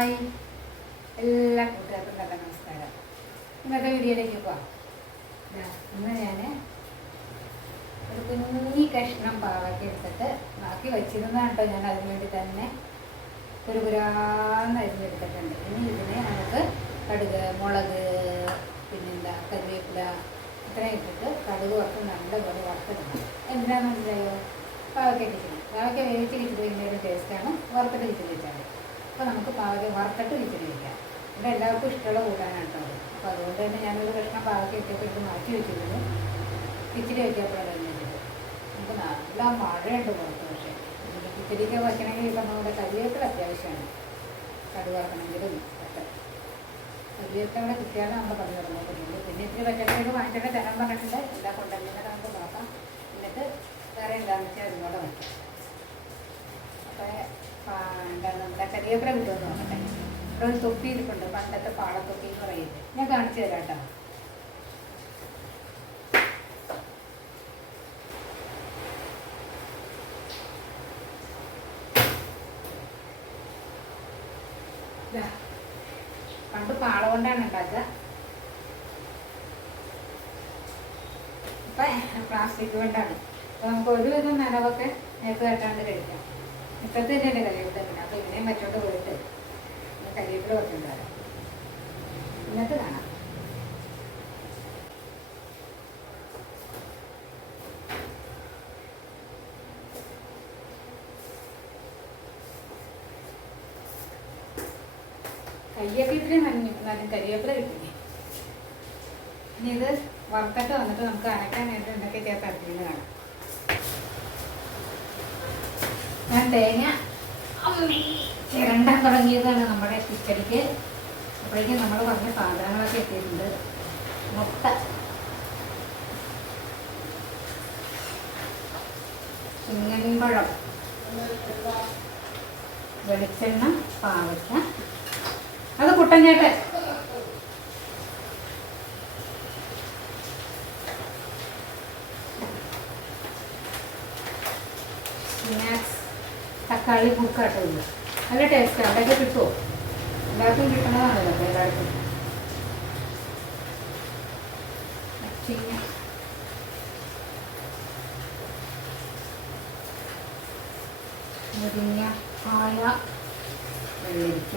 Hi എല്ലാ കൂട്ടുകാർക്കും നല്ല നമസ്കാരം. ഇന്നത്തെ വീഡിയോയിലേക്ക് പോവാം. ഇന്ന് ഞാൻ ഒരു കുഞ്ഞി കഷ്ണം പാവയ്ക്ക എടുത്തിട്ട് ബാക്കി വെച്ചിരുന്നതാണ് കേട്ടോ. ഞാൻ അതിന് വേണ്ടി തന്നെ ഒരു പുരാന്ന് അരിഞ്ഞെടുത്തിട്ടുണ്ട്. ഇനി ഇതിനെ നമുക്ക് കടുക്, മുളക്, പിന്നെന്താ കറിവേപ്പില ഇത്രയും ഇട്ടിട്ട് കടുക് വറുത്ത് നല്ലപോലെ വറുത്തിടണം. എന്തിനാണെന്ന് മനസ്സിലായോ? പാവയ്ക്ക കിച്ചടി. പാവയ്ക്ക വേവിച്ച് കിച്ചടി ഒരു ടേസ്റ്റാണ്. വറുത്തിട്ട് കിച്ചടി വെച്ചാൽ അപ്പോൾ നമുക്ക് പാവയ്ക്ക വറുത്തിട്ട് കിച്ചടി വയ്ക്കാം. ഇവിടെ എല്ലാവർക്കും ഇഷ്ടമുള്ള കൂട്ടാനാണ് കേട്ടോ. അപ്പോൾ അതുകൊണ്ട് തന്നെ ഞാനൊരു കഷ്ണം പാവയ്ക്ക ഇട്ടിട്ട് മാറ്റി വെച്ചിരുന്നു. കിച്ചടി വയ്ക്കാപ്പോഴാണ് കഴിഞ്ഞിട്ട് നമുക്ക് നല്ല മഴയുണ്ട് പുറത്ത്. പക്ഷേ കിച്ചടിക്ക് വയ്ക്കണമെങ്കിൽ ഈ പറഞ്ഞ പോലെ കരിവേപ്പില അത്യാവശ്യമാണ്. കടുക് വറക്കണമെങ്കിലും ഒക്കെ കരിവേപ്പില കിട്ടിയാലും നമ്മൾ പണി തുടങ്ങുന്നുണ്ട്. പിന്നെ ഇത്തിരി പച്ചക്കറികൾ വാങ്ങിച്ചിട്ട് തരാൻ പറഞ്ഞിട്ടുണ്ട്. എല്ലാം കൊണ്ടുവന്നിട്ട് നമുക്ക് നോക്കാം. എന്നിട്ട് വേറെ എന്താണെന്ന് വെച്ചാൽ അതുകൂടെ വയ്ക്കാം. അപ്പോൾ എന്താണ് നമ്മുടെ കരിവേപ്പില കിട്ടുമെന്ന് നോക്കട്ടെ. ഇവിടെ ഒരു തൊപ്പി ഇരിപ്പുണ്ട്, പണ്ടത്തെ പാളത്തൊപ്പി എന്ന് പറയുന്നത്. ഞാൻ കാണിച്ചു തരാം കേട്ടോ. പണ്ട് പാള കൊണ്ടാണ് ഉണ്ടാക്കുക. ഇപ്പം പ്ലാസ്റ്റിക് കൊണ്ടാണ്. അപ്പോൾ നമുക്ക് ഒരുവിധം നനവൊക്കെ നേരത്തെ തട്ടാണ്ട് കഴിക്കാം. ഇപ്പോഴത്തെ തന്നെയല്ലേ കരിവേപ്പില തന്നെ. അപ്പോൾ ഇങ്ങനെയും മറ്റോട്ട് പോയിട്ട് കരിവേപ്പില കുറച്ചുണ്ടാകാം. ഇന്നത്തെ കാണാം. കയ്യൊക്കെ ഇത്തിരി നനഞ്ഞു, എന്നാലും കരിവേപ്പില കിട്ടില്ലേ. ഇനി ഇത് വറുത്തിട്ട് വന്നിട്ട് നമുക്ക് അരക്കാനായിട്ട് എന്തൊക്കെ ചേർത്ത് അരച്ചിരുന്ന് കാണാം. ഞാൻ തേങ്ങ ചിരണ്ടാൻ തുടങ്ങിയതാണ് നമ്മുടെ കിച്ചടിക്ക്. അപ്പോഴേക്കും നമ്മൾ പറഞ്ഞ സാധനങ്ങളൊക്കെ എത്തിയിട്ടുണ്ട്. മുട്ട, ചിങ്ങൻപഴം, വെളിച്ചെണ്ണ, പാവയ്ക്ക, അത് കുട്ടഞ്ഞേട്ട്, സ്നാക്സ്, തക്കാളി പൂക്കാട്ടോ. ഇത് നല്ല ടേസ്റ്റാണ്. അതൊക്കെ കിട്ടുമോ? എല്ലാവർക്കും കിട്ടണതാണല്ലോ. എല്ലാവർക്കും ചിങ്ങ, മുരിങ്ങ, കായ, വെള്ളരിക്ക,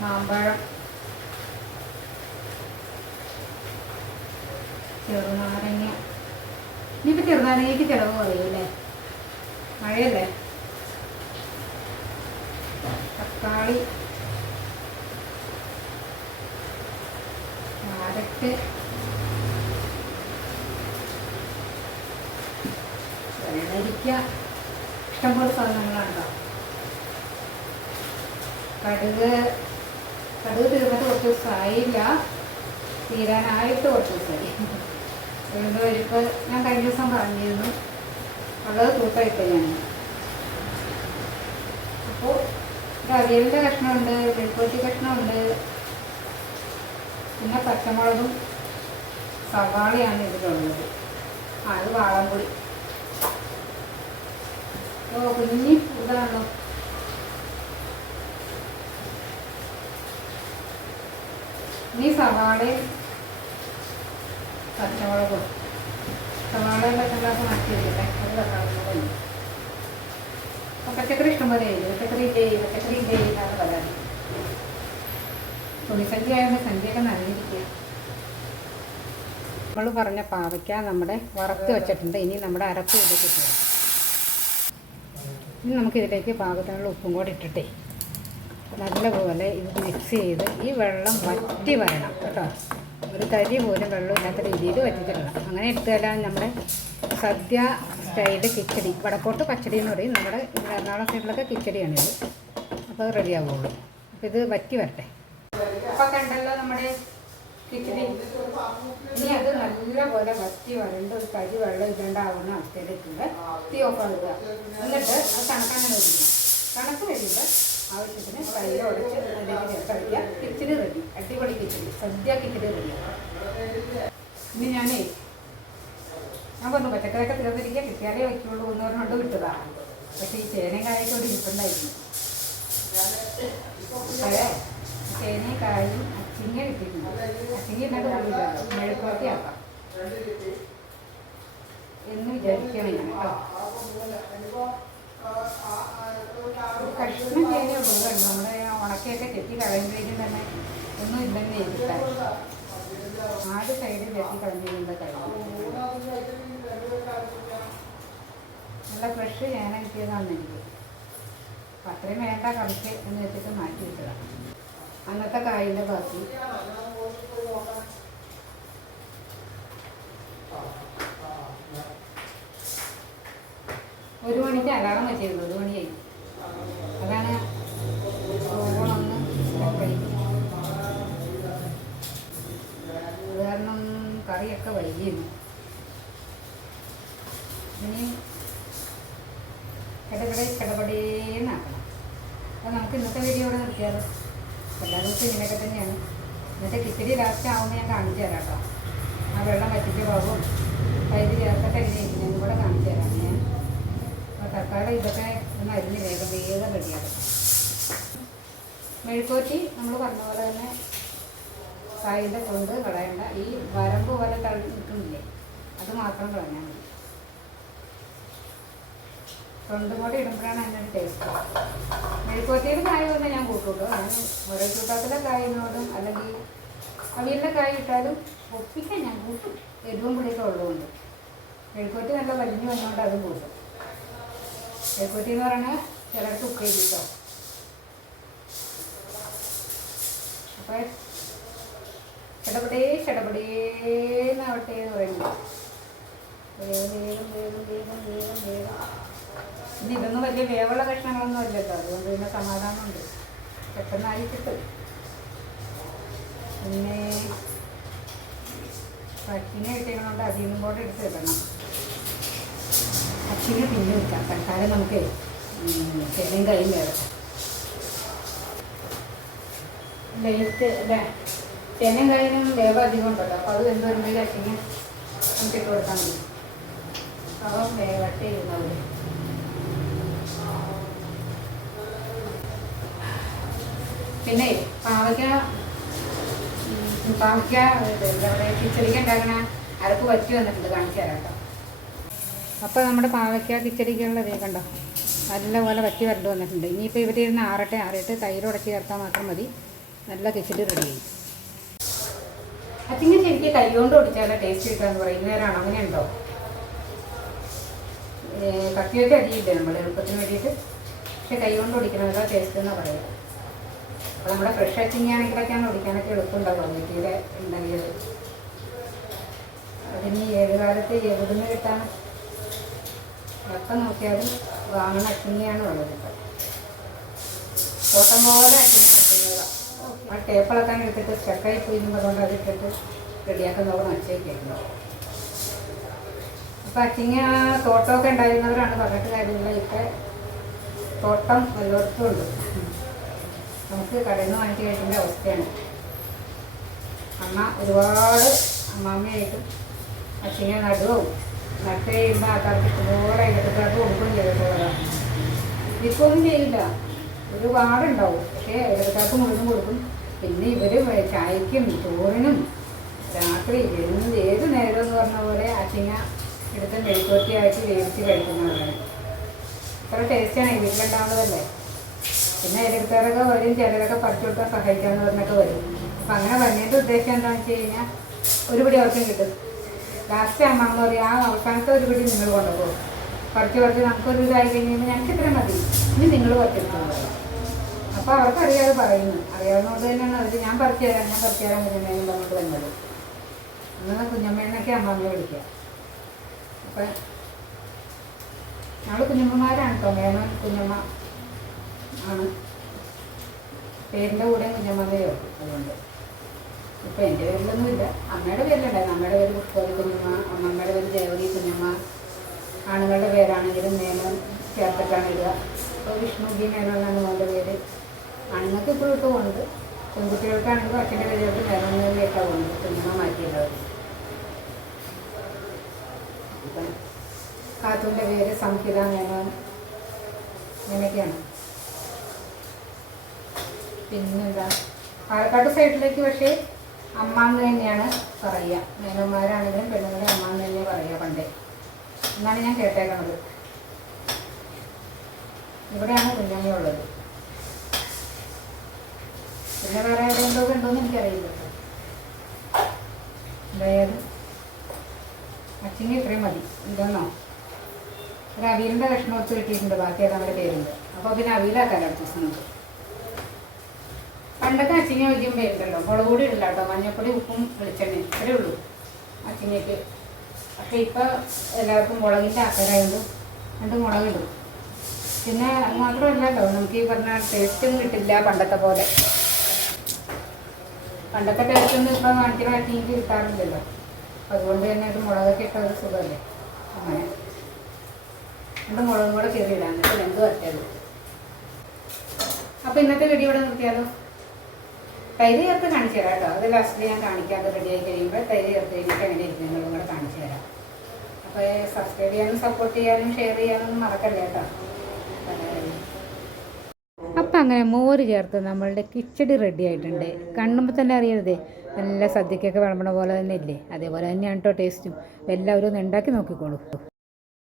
മാമ്പഴം, ചെറുനാരങ്ങ. ഇനിയിപ്പോൾ ചെറുനാരങ്ങയ്ക്ക് ചിലവ് കുറയില്ലേ, മഴയല്ലേ. തക്കാളി, ക്യാരറ്റ്, വെള്ളരിക്ക, ഇഷ്ടംപോലെ സാധനങ്ങളുണ്ടോ. കടുക് തീർന്നിട്ട് കുറച്ച് ദിവസമായില്ല, തീരാനായിട്ട് കുറച്ച് ദിവസമായി. വീണ്ടും പരിപ്പ് ഞാൻ കഴിഞ്ഞ ദിവസം പറഞ്ഞിരുന്നു, ഉള്ളത് തൂക്കമിട്ട് ഞാൻ. അപ്പോൾ ഒരു അവിയലിൻ്റെ കഷ്ണമുണ്ട്, വെളുപ്പത്തി കഷ്ണമുണ്ട്, പിന്നെ പച്ചമുളകും സവാളയാണ് ഇതിലുള്ളത്. അത് വാളംപൊടി. ഓ കുഞ്ഞി ഇതാണല്ലോ. ഇനി സവാളയും പച്ചമുളകും, സവാളയും പച്ചമുളകൊക്കെ മാറ്റി വെക്കട്ടെ. അത് വെക്കണം. അപ്പം പച്ചക്കറി ഇഷ്ടംപോലെ ആയില്ലേ. പച്ചക്കറി ഇല്ലേ എന്നാണ് പറയാറ്. തുണിസഞ്ചി ആയതുകൊണ്ട് സഞ്ചിയൊക്കെ നനഞ്ഞിരിക്കുക. നമ്മൾ പറഞ്ഞ പാവയ്ക്ക നമ്മുടെ വറുത്ത് വെച്ചിട്ടുണ്ട്. ഇനി നമ്മുടെ അരപ്പ് ഇതിലേക്ക് ഇട്ട് കൊടുക്കാം. ഇനി നമുക്കിതിലേക്ക് പാകത്തിനുള്ള ഉപ്പും കൂടി ഇട്ടിട്ടേ നല്ലപോലെ ഇത് മിക്സ് ചെയ്ത് ഈ വെള്ളം വറ്റി വരണം കേട്ടോ. ഒരു തരി പോലും വെള്ളമില്ലാത്ത രീതിയിൽ വറ്റിച്ചിടണം. അങ്ങനെ എടുത്താലാണ് നമ്മുടെ സദ്യ സ്റ്റൈല് കിച്ചടി. വടക്കോട്ട് പച്ചടി എന്ന് പറയും. നമ്മുടെ എറണാകുളം സൈഡിലൊക്കെ കിച്ചടിയാണിത്. അപ്പോൾ അത് റെഡി ആവുള്ളൂ. അപ്പോൾ ഇത് വറ്റി വരട്ടെ. അപ്പോൾ കണ്ടല്ലോ നമ്മുടെ കിച്ചടി. ഇനി അത് നല്ലപോലെ വറ്റി വരേണ്ട ഒരു തരി വെള്ളം ഇടേണ്ടാവുന്ന അവസ്ഥയിലേക്കുണ്ട്. തീ ഓഫ് ആക്കുക. എന്നിട്ട് അത് തണുക്കാൻ വയ്ക്കും. തണുപ്പ് കഴിയുമ്പോൾ ആവശ്യത്തിന് തൈര് ഉടച്ച് അതിലേക്ക് ചേർത്തടിക്കുക. കിച്ചടി റെഡി. അടിപൊളി കിച്ചടി, സദ്യ കിച്ചടി റെഡിയാണ്. ഇനി ഞാനേ ഞാൻ പറഞ്ഞു പച്ചക്കറിയൊക്കെ തീർന്നിരിക്കുക കിട്ടിയാലേ വയ്ക്കുള്ളൂ എന്ന് പറഞ്ഞുകൊണ്ട് വിട്ടതാണ്. പക്ഷേ ഈ ചേനയും കായൊക്കെ ഒരു ഇരിപ്പുണ്ടായിരുന്നു. അതെ, ചേനയും കായും അച്ചിങ്ങ കിട്ടിയിട്ടുണ്ട്. അച്ചിങ്ങ ഇന്നിട്ട് കൂടിയില്ലല്ലോ, മെഴുക്കുവരട്ടി ആക്കാം എന്ന് വിചാരിക്കണം ഞാൻ കേട്ടോ. കഷ്ണം ചേനയുള്ളൂ കണ്ടു. നമ്മുടെ ഉണക്കയൊക്കെ ചെത്തി കളയുമ്പോഴേക്കും തന്നെ ഒന്നും ഇല്ലെന്ന് ചെയ്തിട്ടാൽ ആട് സൈഡിൽ ചെത്തി കളഞ്ഞിരുന്ന കഴിയും. നല്ല ഫ്രഷ് ചേന കിട്ടിയതാണെന്ന് എനിക്ക്. അപ്പം അത്രയും വേണ്ട കളിക്ക് എന്ന് വെച്ചിട്ട് മാറ്റി വെച്ചതാണ്. അന്നത്തെ കായിൻ്റെ ബാക്കി ഒരു മണിക്ക് അലാറം വെച്ചിരുന്നു. 1 മണിയായി. അതാണ് ഓണൊന്ന് അത് കാരണം കറിയൊക്കെ വൈകിയിരുന്നു. ഇനി കിടപടേന്നാക്കണം. അപ്പോൾ നമുക്ക് ഇന്നത്തെ വീഡിയോ ഇവിടെ നിർത്തിയാലോ. എല്ലാ ദിവസവും ഇങ്ങനെയൊക്കെ തന്നെയാണ്. ഇന്നത്തെ കിച്ചടി ലാസ്റ്റ് ആവുമ്പോൾ ഞാൻ കാണിച്ചു തരാം കേട്ടോ. ആ വെള്ളം വറ്റിച്ച ഭാഗവും തൈര് ചേർത്തിട്ട് എങ്ങനെ ഇരിക്കുന്നത് കൂടെ കാണിച്ചു തരാം ഞാൻ. അപ്പോൾ തക്കാളി ഇതൊക്കെ ഒന്ന് അരിഞ്ഞ് വേഗം റെഡിയാകും. മെഴുക്കുവരട്ടി നമ്മൾ പറഞ്ഞ പോലെ തന്നെ കായിൻ്റെ കൊണ്ട് കളയണ്ട. ഈ വരമ്പ് പോലെ തള്ളി നിൽക്കുന്നില്ലേ, അത് മാത്രം കളഞ്ഞാൽ മതി. തൊണ്ടും കൂടെ ഇടുമ്പോഴാണ് അതിൻ്റെ ഒരു ടേസ്റ്റ്. മെഴുക്കുവരട്ടിയുടെ കായ തന്നെ ഞാൻ കൂട്ടുള്ളൂ. ഞാൻ ഓരോ ചൂട്ടാത്തിലെ കായനോടും അല്ലെങ്കിൽ അവിയലിൻ്റെ കായ ഇട്ടാലും ഒപ്പിക്കാൻ ഞാൻ കൂട്ടും. എരിവും പുളിയൊക്കെ ഉള്ളതുകൊണ്ട്. മെഴുക്കുവരട്ടി നല്ല വലിഞ്ഞു വന്നുകൊണ്ട് അതും കൂട്ടും. മെഴുക്കുവരട്ടി എന്ന് പറഞ്ഞാൽ ചിലർക്ക് ഉപ്പേരി കേട്ടോ. അപ്പോൾ ചടപടേന്നാവട്ടെ എന്ന് പറയുന്നത്. വേഗം ഇനി ഇതൊന്നും വലിയ വേവുള്ള കഷ്ണങ്ങളൊന്നും അല്ലല്ലോ, അതുകൊണ്ട് പിന്നെ സമാധാനമുണ്ട്, പെട്ടെന്നായി കിട്ടും. പിന്നെ അച്ചിനെ കിട്ടിയതുകൊണ്ട് അതിൽ നിന്നും കൂടെ എടുത്ത് ഇടണം. അച്ചിനെ പിന്നെ വെക്കാം. തൽക്കാലം നമുക്ക് ചെറിയും കൈയും വേണം. ലേറ്റ് അല്ലേ, ചെനയും കായനും വേവ് അധികം ഉണ്ടല്ലോ. അപ്പോൾ അത് എന്ത് വരുമ്പോഴേക്കും അച്ചിനെ നമുക്ക് ഇട്ട് കൊടുക്കാൻ മതി. അപ്പം വേവട്ടെ ഇരുന്നവർ. പിന്നെ പാവയ്ക്ക എന്താ പറയുക, കിച്ചടിക്ക് ഉണ്ടാക്കണ അരപ്പ് വറ്റി വന്നിട്ടുണ്ട്, കാണിച്ചു തരാം കേട്ടോ. അപ്പോൾ നമ്മുടെ പാവയ്ക്ക കിച്ചടിക്കുള്ളത് കണ്ടോ, നല്ലപോലെ വറ്റി വരണ്ട് വന്നിട്ടുണ്ട്. ഇനിയിപ്പോൾ ഇവരിരുന്ന് ആറിയിട്ട് തൈര് ഉടച്ച് ചേർത്താൽ മാത്രം മതി. നല്ല കിച്ചടി റെഡിയായി. അച്ചിങ്ങ ശരിക്കും കൈ കൊണ്ട് ഒടിച്ചാൽ ടേസ്റ്റ് കിട്ടാന്ന് പറയുന്നവരാണോ? അങ്ങനെയുണ്ടോ? കത്തി വെച്ച് അരിയില്ല നമ്മൾ എളുപ്പത്തിന് വേണ്ടിയിട്ട്. പക്ഷെ കൈ കൊണ്ട് ഒടിക്കണമല്ലോ ടേസ്റ്റ് എന്നാണ് പറയുക. അപ്പോൾ നമ്മുടെ ഫ്രഷ് അച്ചിങ്ങയാണെങ്കിലൊക്കെയാണ് ഒടിക്കാനൊക്കെ എളുപ്പമുണ്ടാവും വീട്ടിലെ ഉണ്ടെങ്കിൽ. അതിന് ഏത് കാലത്ത് എവിടുന്ന് കിട്ടാൻ എപ്പം നോക്കിയാലും വാങ്ങണ അച്ചിങ്ങയാണ് ഉള്ളത്. ഇപ്പം തോട്ടം പോലെ അച്ചിങ്ങ കിട്ടുന്നതാണ്. ആ ടേപ്പിളക്കാൻ എടുത്തിട്ട് സ്റ്റക്കായി പോയിരുമ്പോൾ അതുകൊണ്ട് അതിട്ടിട്ട് റെഡിയാക്കാൻ നോക്കണം അച്ചയൊക്കെയായിരുന്നു. അപ്പോൾ അച്ചിങ്ങ തോട്ടമൊക്കെ ഉണ്ടായിരുന്നവരാണ് പറഞ്ഞിട്ട് കാര്യമില്ല. ഇപ്പം തോട്ടം എല്ലായിടത്തും ഉണ്ട്. നമുക്ക് കടയിൽ നിന്ന് വാങ്ങിച്ച് കഴിക്കേണ്ട അവസ്ഥയാണ്. അമ്മ ഒരുപാട് അമ്മാമ്മയായിട്ടും അച്ചിങ്ങ നടുവും നട്ട് കഴിയുമ്പോൾ ആൾക്കാർക്ക് ഇഷ്ടംപോലെ ഇടക്കാർക്ക് കൊടുക്കുകയും ചെയ്തിട്ടുള്ളതാണ്. ഇപ്പോൾ ഒന്നും ചെയ്യില്ല, ഒരുപാടുണ്ടാവും. പക്ഷേ ഇടക്കാർക്ക് മുഴുവൻ കൊടുക്കും. പിന്നെ ഇവർ ചായക്കും ചോറിനും രാത്രി ഏത് നേരം എന്ന് പറഞ്ഞ പോലെ അച്ചിങ്ങ എടുത്ത് മെഴുക്കുവരട്ടിയാക്കി വേവിച്ച് കഴിക്കുന്നവരാണ്. ഇത്ര ടേസ്റ്റാണ് ഈ വീട്ടിലുണ്ടാവുന്നതല്ലേ. പിന്നെ ഇടക്കാരൊക്കെ വരും, ചിലരൊക്കെ പറിച്ചു കൊടുക്കാൻ സഹായിക്കാമെന്ന് പറഞ്ഞൊക്കെ വരും. അപ്പം അങ്ങനെ പറഞ്ഞതിൻ്റെ ഉദ്ദേശം എന്താണെന്ന് വെച്ച് കഴിഞ്ഞാൽ ഒരു പിടി അവർക്കും കിട്ടും. ലാസ്റ്റ് അമ്മ പറയും ആ അവസാനത്തെ ഒരു പിടി നിങ്ങൾ കൊണ്ടുപോകും. പറിച്ച് നമുക്കൊരു ഇതായി കഴിഞ്ഞാൽ ഞങ്ങൾക്ക് ഇത്ര മതി, ഇനി നിങ്ങൾ പറിച്ചെടുക്കുന്നത് പറയും. അപ്പോൾ അവർക്കറിയാതെ പറയുന്നു. അറിയാവുന്നതുകൊണ്ട് തന്നെയാണ് അവർ ഞാൻ പറിച്ചു തരാം കുഞ്ഞമ്മേനും പറഞ്ഞുകൊണ്ട് വന്നത്. അങ്ങനെ കുഞ്ഞമ്മേനൊക്കെ അമ്മമ്മയെ വിളിക്കുക. അപ്പം ഞങ്ങൾ കുഞ്ഞമ്മമാരാണ് കേട്ടോ. മേനോൻ കുഞ്ഞമ്മ ആണ് പേരിൻ്റെ കൂടെ കുഞ്ഞമ്മയോ. അതുകൊണ്ട് ഇപ്പം എൻ്റെ പേരിലൊന്നുമില്ല, അമ്മയുടെ പേരിലുണ്ടായിരുന്നു. അമ്മയുടെ പേര് പുഷ്പവതി കുഞ്ഞമ്മ, അമ്മമ്മയുടെ പേര് ദേവതി കുഞ്ഞമ്മ. ആണുങ്ങളുടെ പേരാണെങ്കിലും മേനോൻ ചേർത്തിട്ടാണ് ഇടുക. ഇപ്പോൾ വിഷ്ണുജി മേനോൻ എന്നാണ് മോൻ്റെ പേര്. ആണുങ്ങൾക്ക് ഇപ്പോഴും ഇട്ട് പോകുന്നുണ്ട്. പെൺകുട്ടികൾക്കാണെങ്കിലും അച്ഛൻ്റെ പേരുകൾക്ക് മേനോനിലേക്കാണ് പോകുന്നത്. കുഞ്ഞമ്മ മാറ്റിയുള്ളത്. ഇപ്പം കാത്തൂൻ്റെ പേര് സംഹിത മേനോൻ, അങ്ങനെയൊക്കെയാണ്. പിന്നെന്താ, പാലക്കാട് സൈഡിലേക്ക് പക്ഷേ അമ്മാന്ന് തന്നെയാണ് പറയുക. മേനോന്മാരാണെങ്കിലും പെണ്ണുങ്ങളെ അമ്മാന്ന് തന്നെ പറയുക പണ്ടേ എന്നാണ് ഞാൻ കേട്ടേക്കണത്. ഇവിടെയാണ് കുഞ്ഞമ്മ ഉള്ളത്. പിന്നെ വേറെ എവിടെയെങ്കിലും ഉണ്ടോയെന്ന് എനിക്കറിയില്ല. എന്തായാലും അച്ചിങ്ങ ഇത്രയും മതി. ഇതെന്നോ ഒരു അവിയലിൻ്റെ കഷ്ണം ഒത്ത് കിട്ടിയിട്ടുണ്ട്, ബാക്കി അത് നമ്മുടെ പേരുണ്ട്. അപ്പോൾ പിന്നെ അവിയലാക്കാൻ അടുത്ത ദിവസം നമുക്ക്. പണ്ടൊക്കെ അച്ചിങ്ങ വയ്ക്കും പേരുണ്ടല്ലോ, മുളക് പൊടി ഇടില്ല കേട്ടോ, മഞ്ഞൾപ്പൊടി ഉപ്പും വെളിച്ചെണ്ണയും ഇത്രയേ ഉള്ളൂ അച്ചിങ്ങയ്ക്ക്. പക്ഷേ ഇപ്പോൾ എല്ലാവർക്കും മുളകിൻ്റെ ആക്കാരായതുകൊണ്ട് രണ്ട് മുളകിടും. പിന്നെ മാത്രമല്ലല്ലോ നമുക്ക് ഈ പറഞ്ഞ ടേസ്റ്റും കിട്ടില്ല പണ്ടത്തെ പോലെ. പണ്ടത്തെ ടേസ്റ്റൊന്നും ഇപ്പോൾ കാണിക്കുന്ന അച്ചിങ്ങയ്ക്ക് കിട്ടാറില്ലല്ലോ. അതുകൊണ്ട് തന്നെ ഒരു മുളകൊക്കെ ഇട്ട ഒരു സുഖമല്ലേ. അങ്ങനെ രണ്ട് മുളകും കൂടെ കയറിയിടാം, എന്നിട്ട് എന്ത് വരട്ടത്. അപ്പോൾ ഇന്നത്തെ വീഡിയോ ഇവിടെ നിർത്തിയാലോ. തൈര് ചേർത്ത് കാണിച്ചു തരാം കേട്ടോ. അത് ലാസ്റ്റിൽ ഞാൻ കാണിക്കാം. അത് റെഡി ആയി കഴിയുമ്പോൾ തൈര് ചേർത്ത് കഴിഞ്ഞിട്ട് എങ്ങനെ ഇരിക്കുന്നതും കൂടെ കാണിച്ചു തരാം. അപ്പോൾ സബ്സ്ക്രൈബ് ചെയ്യാനും സപ്പോർട്ട് ചെയ്യാനും ഷെയർ ചെയ്യാനൊന്നും മറക്കല്ലേ കേട്ടോ. അപ്പം അങ്ങനെ മോര് ചേർത്ത് നമ്മളുടെ കിച്ചടി റെഡി ആയിട്ടുണ്ട്. കാണുമ്പോൾ തന്നെ അറിയരുതേ, നല്ല സദ്യക്കൊക്കെ വിളമ്പണ പോലെ തന്നെ ഇല്ലേ, അതേപോലെ തന്നെയാണ് കേട്ടോ ടേസ്റ്റും. എല്ലാവരും ഒന്ന് ഉണ്ടാക്കി നോക്കിക്കോളൂ.